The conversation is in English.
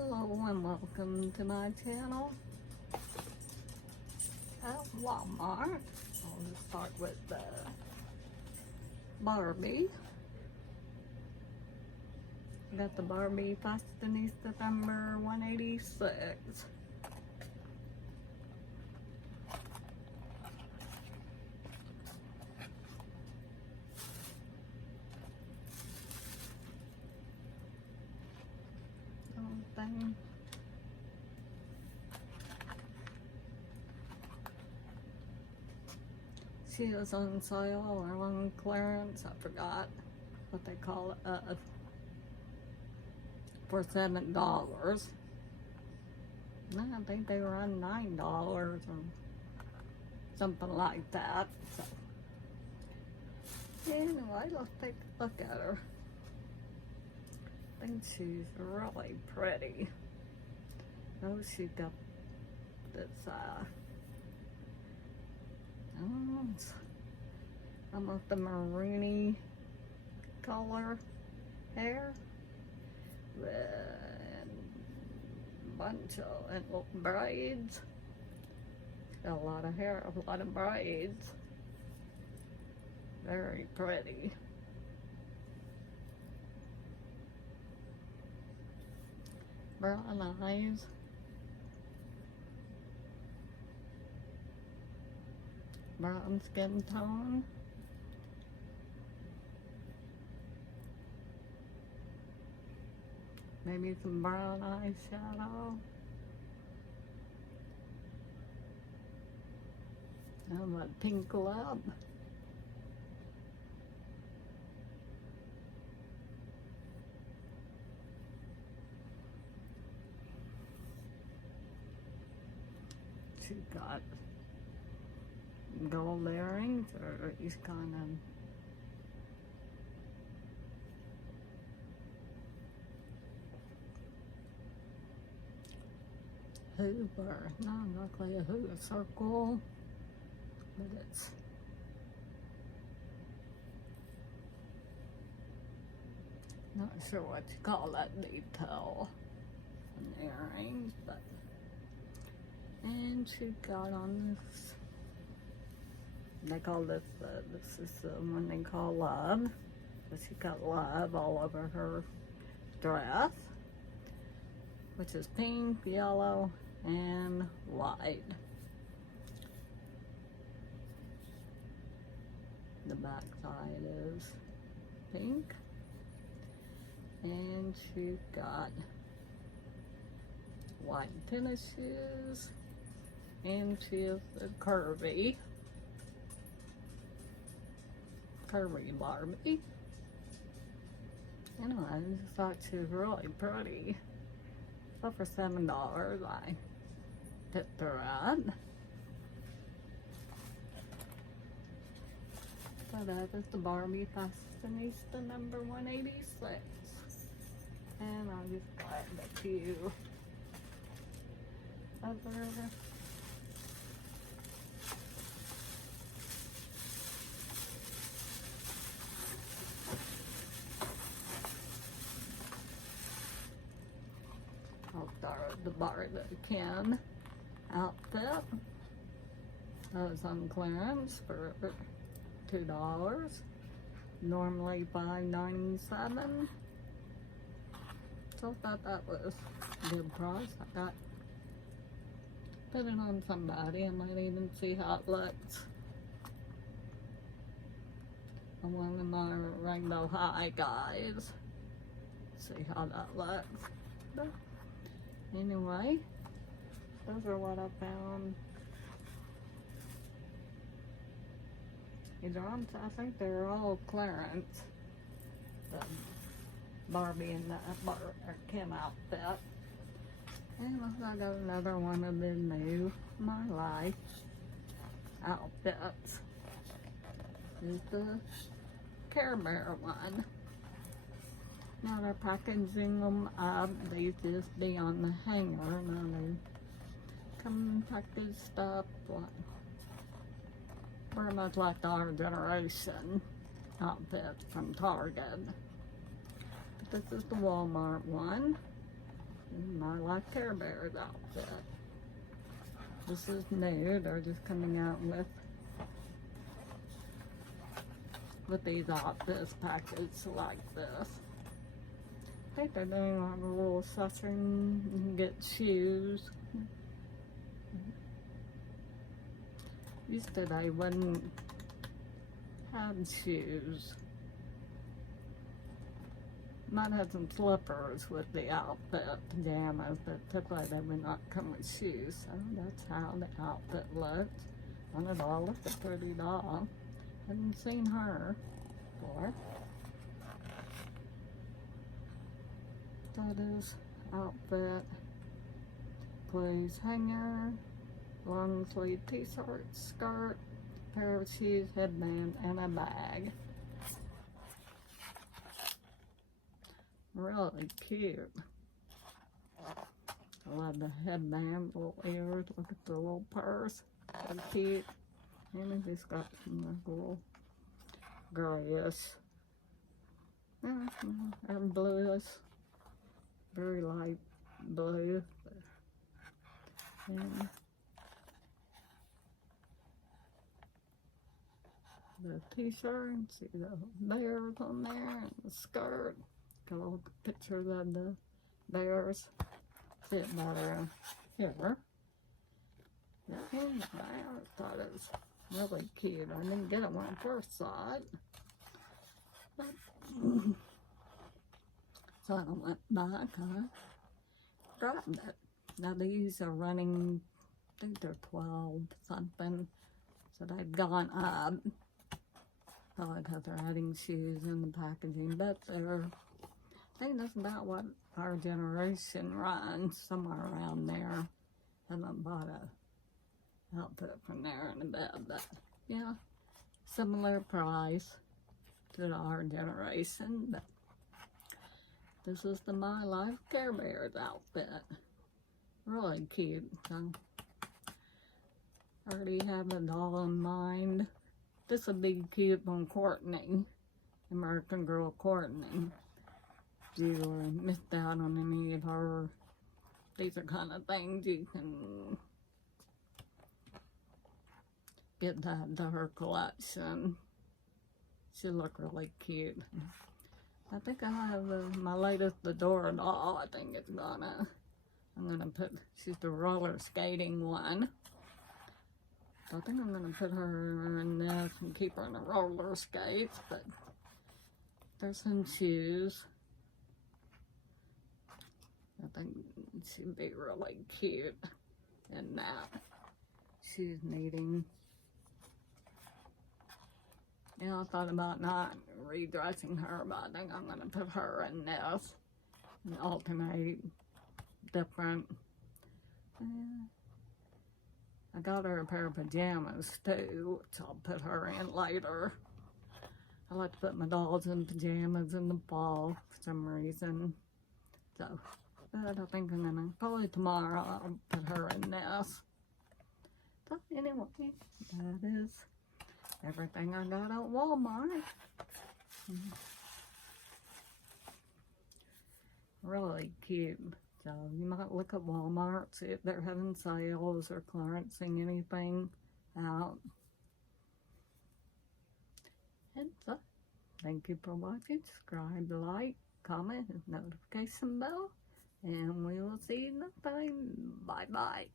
Hello and welcome to my channel at Walmart. I'll just start with the Barbie. Got the Barbie fashionista number 186. Thing. She is on sale or on clearance, I forgot what they call it, for $7. No, I think they were on $9 or something like that. So anyway, let's take a look at her. I think she's really pretty. Oh, she got this, almost a maroony color hair with a bunch of braids. Got a lot of hair, a lot of braids. Very pretty. Brown eyes. Brown skin tone. Maybe some brown eyeshadow. And a pink lip. She got gold earrings, or these kind of Hoover, not exactly a Hoover circle, but it's not sure what you call that detail on the earrings, but and she got on this, they call this, this is the one they call love. But she got love all over her dress, which is pink, yellow, and white. The back side is pink. And she got white tennis shoes. And she is a curvy Barbie. Anyway, I just thought she was really pretty. So for $7, I picked her up. So that is the Barbie fashionista number 186. And I'll just grab a few other I'll start with the Barbie Ken outfit. That was on clearance for $2. Normally $5.97. So I thought that was a good price. I got put it on somebody. I might even see how it looks on one of my Rainbow High guys. See how that looks. But anyway, those are what I found. Either on, I think they're all clearance. The Barbie and the Ken outfit. And I got another one of the new My Life outfits. This is the Care Bear one. Now they're packaging them up. These just be on the hanger. Now they come packaged stuff like very much like our generation outfits from Target. But this is the Walmart one. My Life Care Bears outfit. This is new. They're just coming out with these outfits packaged like this. I think they're doing like a little accessory. You can get shoes. Used to they wouldn't have shoes. Might have some slippers with the outfit, pajamas, but typically they would not come with shoes. So that's how the outfit looked. On it all looked a pretty doll. Hadn't seen her before. So this outfit includes hanger, long sleeve t-shirt, skirt, pair of shoes, headband, and a bag. Really cute. I love the headband, little ears, look at the little purse. So cute. And it's got some little grayish. And bluish. Very light blue. And the t-shirt, see the bears on there, and the skirt. Got a little pictures of the bears sitting there here. And I thought it was really cute. I didn't get it when I first saw it. But, so I went back, grabbed it. Now these are running, I think they're 12 something. So they've gone up. Probably because they're adding shoes in the packaging, but they're, I think that's about what our generation runs, somewhere around there. I haven't bought a outfit from there in a bit, but yeah, similar price to our generation. But this is the My Life Care Bears outfit. Really cute. So I already have a doll in mind. This would be cute on Courtney, American Girl Courtney. If you missed out on any of her, these are kind of things you can get that to her collection. She look really cute. I think I have my latest Adora doll. I think it's I'm gonna put, she's the roller skating one. So I think I'm gonna put her in this and keep her in the roller skates, but there's some shoes. I think she'd be really cute in that. She's needing. Yeah, I thought about not redressing her, but I think I'm gonna put her in this and alternate different. I got her a pair of pajamas too, which I'll put her in later. I like to put my dolls in pajamas in the fall for some reason. So, but I think I'm gonna, probably tomorrow I'll put her in this. So anyway, that is everything I got at Walmart. Really cute. So you might look at Walmart, see if they're having sales or clearancing anything out. And so, thank you for watching. Subscribe, like, comment, and notification bell. And we will see you next time. Bye-bye.